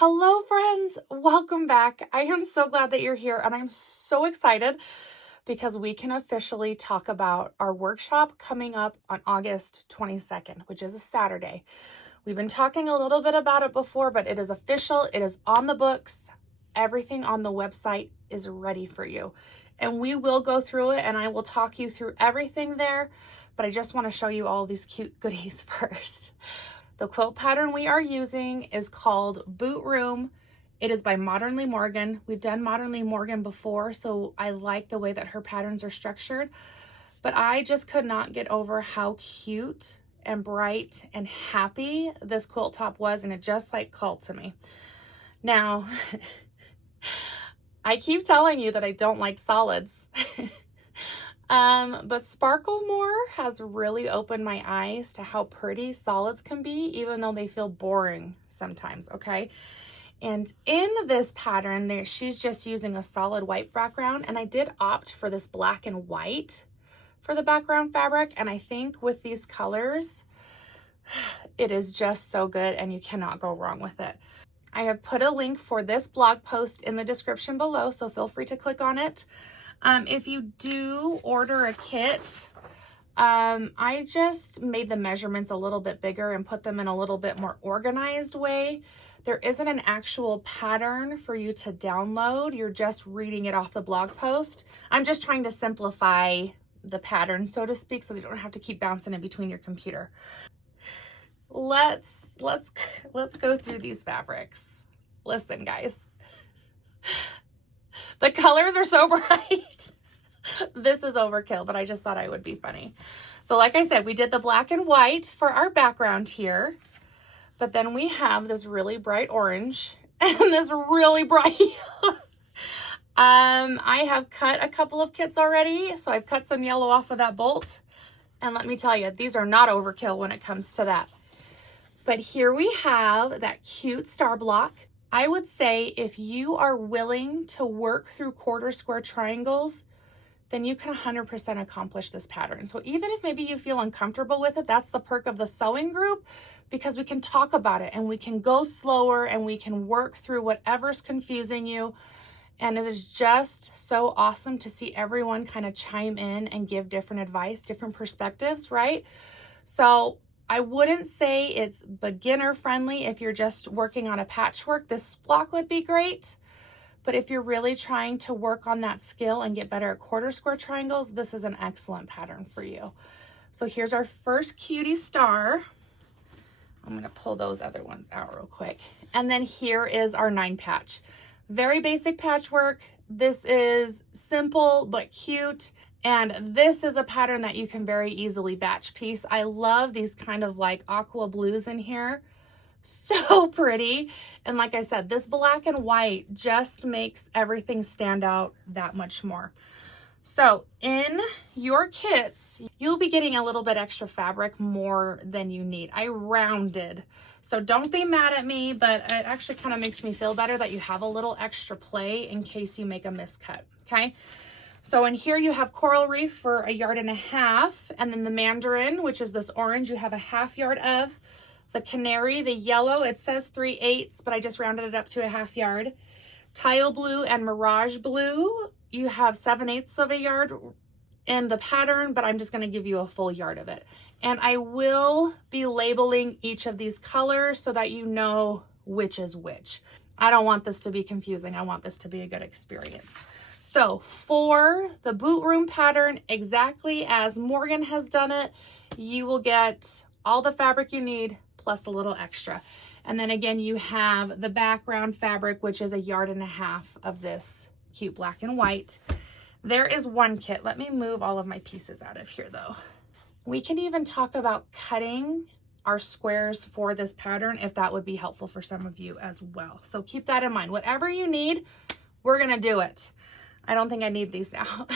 Hello friends, welcome back. I am so glad that you're here and I'm so excited because we can officially talk about our workshop coming up on August 22nd, which is a Saturday. We've been talking a little bit about it before, but it is official. It is on the books. Everything on the website is ready for you. And we will go through it and I will talk you through everything there, but I just want to show you all these cute goodies first. The quilt pattern we are using is called Boot Room. It is by Modernly Morgan. We've done Modernly Morgan before, so I like the way that her patterns are structured, but I just could not get over how cute and bright and happy this quilt top was, and it just like called to me. Now, I keep telling you that I don't like solids. But Sparkle More has really opened my eyes to how pretty solids can be, even though they feel boring sometimes, okay? And in this pattern, she's just using a solid white background, and I did opt for this black and white for the background fabric, and I think with these colors, it is just so good, and you cannot go wrong with it. I have put a link for this blog post in the description below, so feel free to click on it. If you do order a kit, I just made the measurements a little bit bigger and put them in a little bit more organized way. There isn't an actual pattern for you to download. You're just reading it off the blog post. I'm just trying to simplify the pattern, so to speak, so you don't have to keep bouncing in between your computer. Let's go through these fabrics. Listen, guys. The colors are so bright. This is overkill, but I just thought I would be funny. So like I said, we did the black and white for our background here, but then we have this really bright orange and this really bright yellow. I have cut a couple of kits already, so I've cut some yellow off of that bolt. And let me tell you, these are not overkill when it comes to that. But here we have that cute star block. I would say if you are willing to work through quarter square triangles, then you can 100% accomplish this pattern. So even if maybe you feel uncomfortable with it, that's the perk of the sewing group, because we can talk about it and we can go slower and we can work through whatever's confusing you. And it is just so awesome to see everyone kind of chime in and give different advice, different perspectives, right? So I wouldn't say it's beginner friendly. If you're just working on a patchwork, this block would be great. But if you're really trying to work on that skill and get better at quarter square triangles, this is an excellent pattern for you. So here's our first cutie star. I'm gonna pull those other ones out real quick. And then here is our 9 patch. Very basic patchwork. This is simple but cute. And this is a pattern that you can very easily batch piece. I love these kind of like aqua blues in here. So pretty. And like I said, this black and white just makes everything stand out that much more. So in your kits, you'll be getting a little bit extra fabric more than you need. I rounded. So don't be mad at me, but it actually kind of makes me feel better that you have a little extra play in case you make a miscut, okay? So in here you have coral reef for 1.5 yards, and then the mandarin, which is this orange, you have 1/2 yard of. The canary, the yellow, it says 3/8, but I just rounded it up to 1/2 yard. Tile blue and mirage blue, you have 7/8 of a yard in the pattern, but I'm just going to give you a full yard of it. And I will be labeling each of these colors so that you know which is which. I don't want this to be confusing. I want this to be a good experience. So for the boot room pattern, exactly as Morgan has done it, you will get all the fabric you need plus a little extra. And then again, you have the background fabric, which is 1.5 yards of this cute black and white. There is one kit. Let me move all of my pieces out of here though. We can even talk about cutting our squares for this pattern if that would be helpful for some of you as well. So keep that in mind. Whatever you need, we're gonna do it. I don't think I need these now.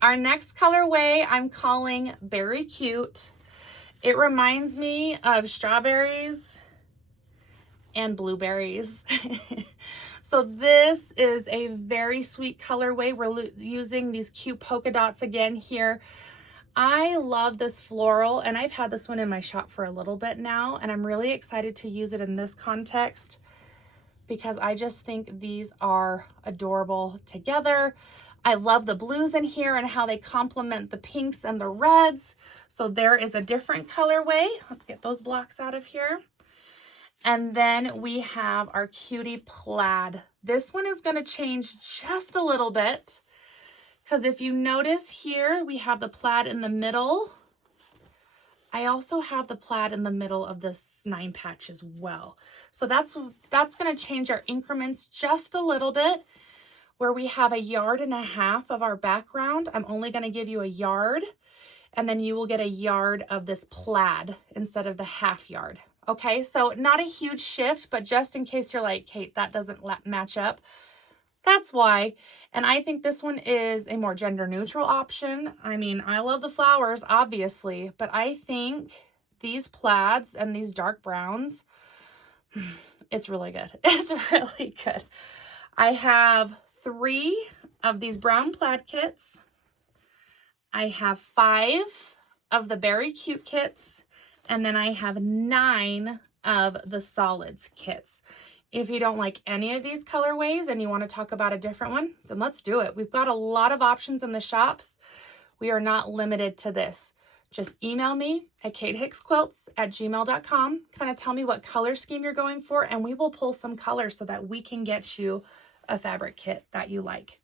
Our next colorway I'm calling Berry Cute. It reminds me of strawberries and blueberries. So this is a very sweet colorway. We're using these cute polka dots again here. I love this floral, and I've had this one in my shop for a little bit now, and I'm really excited to use it in this context because I just think these are adorable together. I love the blues in here and how they complement the pinks and the reds. So there is a different colorway. Let's get those blocks out of here. And then we have our cutie plaid. This one is going to change just a little bit because if you notice here, we have the plaid in the middle. I also have the plaid in the middle of this 9 patch as well. So that's going to change our increments just a little bit. Where we have 1.5 yards of our background, I'm only going to give you 1 yard, and then you will get 1 yard of this plaid instead of the 1/2 yard. Okay, so not a huge shift, but just in case you're like, Kate, that doesn't match up, that's why. And I think this one is a more gender neutral option. I mean, I love the flowers, obviously, but I think these plaids and these dark browns, it's really good. It's really good. I have 3 of these brown plaid kits. I have 5 of the Berry Cute kits, and then I have 9 of the solids kits. If you don't like any of these colorways and you want to talk about a different one, then let's do it. We've got a lot of options in the shops. We are not limited to this. Just email me at katehixquilts@gmail.com. Kind of tell me what color scheme you're going for, and we will pull some colors so that we can get you a fabric kit that you like.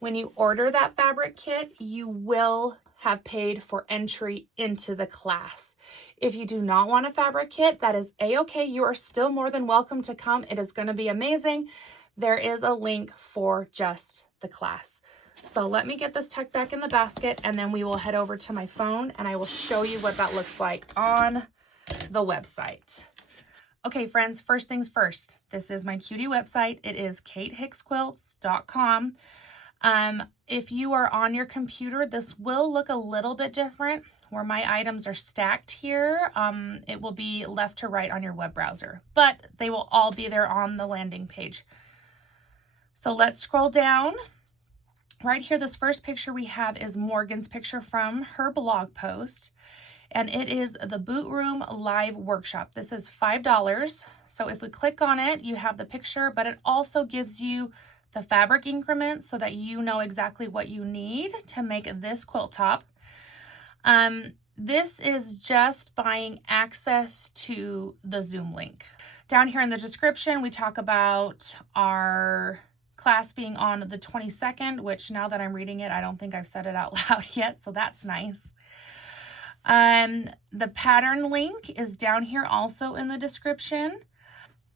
When you order that fabric kit, you will have paid for entry into the class. If you do not want a fabric kit, that is a-okay. You are still more than welcome to come. It is going to be amazing. There is a link for just the class. So let me get this tucked back in the basket, and then we will head over to my phone and I will show you what that looks like on the website. Okay, friends, first things first. This is my cutie website. It is katehixquilts.com. If you are on your computer, this will look a little bit different. Where my items are stacked here, it will be left to right on your web browser, but they will all be there on the landing page. So let's scroll down. Right here, this first picture we have is Morgan's picture from her blog post. And it is the Boot Room Live Workshop. This is $5. So if we click on it, you have the picture, but it also gives you the fabric increments so that you know exactly what you need to make this quilt top. This is just buying access to the Zoom link. Down here in the description, we talk about our class being on the 22nd, which now that I'm reading it, I don't think I've said it out loud yet, so that's nice. The pattern link is down here also in the description.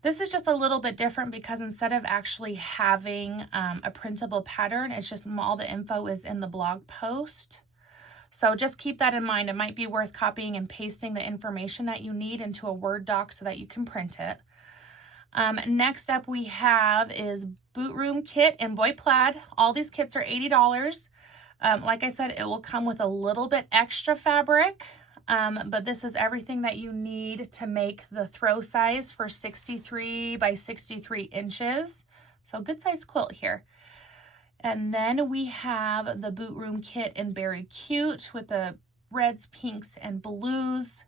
This is just a little bit different because instead of actually having a printable pattern, it's just all the info is in the blog post. So just keep that in mind. It might be worth copying and pasting the information that you need into a Word doc so that you can print it. Next up we have is Boot Room Kit in Boy Plaid. All these kits are $80. Like I said, it will come with a little bit extra fabric, but this is everything that you need to make the throw size for 63 by 63 inches. So good size quilt here. And then we have the Boot Room Kit in Berry Cute with the reds, pinks, and blues.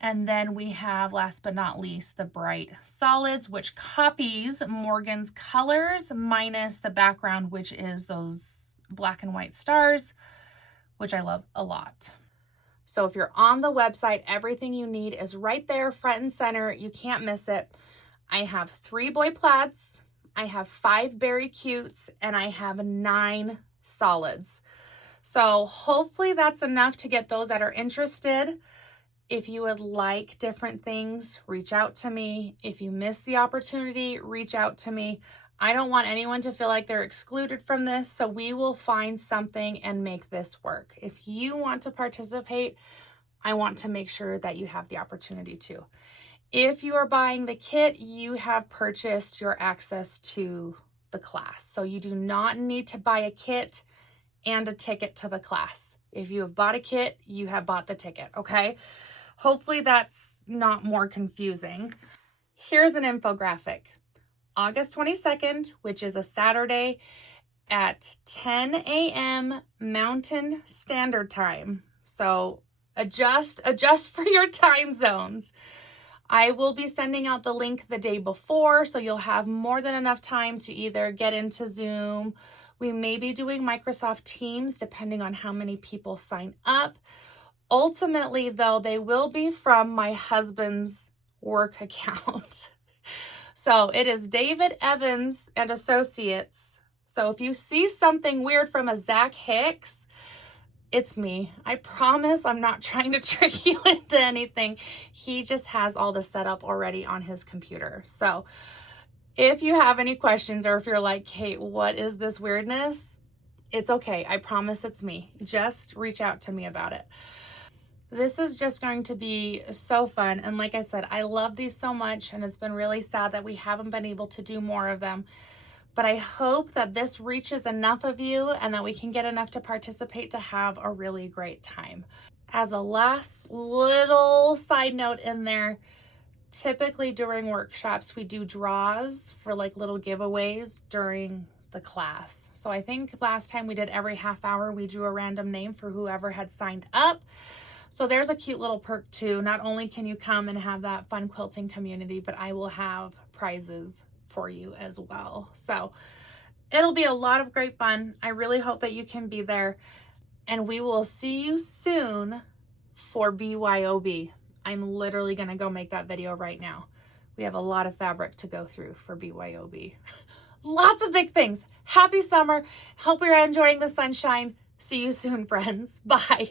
And then we have, last but not least, the Bright Solids, which copies Morgan's colors minus the background, which is those black and white stars, which I love a lot. So if you're on the website, everything you need is right there, front and center. You can't miss it. I have 3 Boy Plaids, I have 5 Berry Cutes, and I have 9 solids. So hopefully that's enough to get those that are interested. If you would like different things, reach out to me. If you missed the opportunity, reach out to me. I don't want anyone to feel like they're excluded from this, so we will find something and make this work. If you want to participate, I want to make sure that you have the opportunity to. If you are buying the kit, you have purchased your access to the class. So you do not need to buy a kit and a ticket to the class. If you have bought a kit, you have bought the ticket, okay? Hopefully that's not more confusing. Here's an infographic. August 22nd, which is a Saturday, at 10 a.m. Mountain Standard Time. So adjust for your time zones. I will be sending out the link the day before, so you'll have more than enough time to either get into Zoom. We may be doing Microsoft Teams depending on how many people sign up. Ultimately, though, they will be from my husband's work account. So it is David Evans and Associates. So if you see something weird from a Zach Hicks, it's me. I promise I'm not trying to trick you into anything. He just has all the setup already on his computer. So if you have any questions, or if you're like, Kate, what is this weirdness? It's okay. I promise it's me. Just reach out to me about it. This is just going to be so fun. And like I said, I love these so much, and it's been really sad that we haven't been able to do more of them. But I hope that this reaches enough of you and that we can get enough to participate to have a really great time. As a last little side note in there, typically during workshops, we do draws for like little giveaways during the class. So I think last time we did every half hour, we drew a random name for whoever had signed up. So there's a cute little perk too. Not only can you come and have that fun quilting community, but I will have prizes for you as well. So it'll be a lot of great fun. I really hope that you can be there, and we will see you soon for BYOB. I'm literally going to go make that video right now. We have a lot of fabric to go through for BYOB. Lots of big things. Happy summer. Hope you're enjoying the sunshine. See you soon, friends. Bye.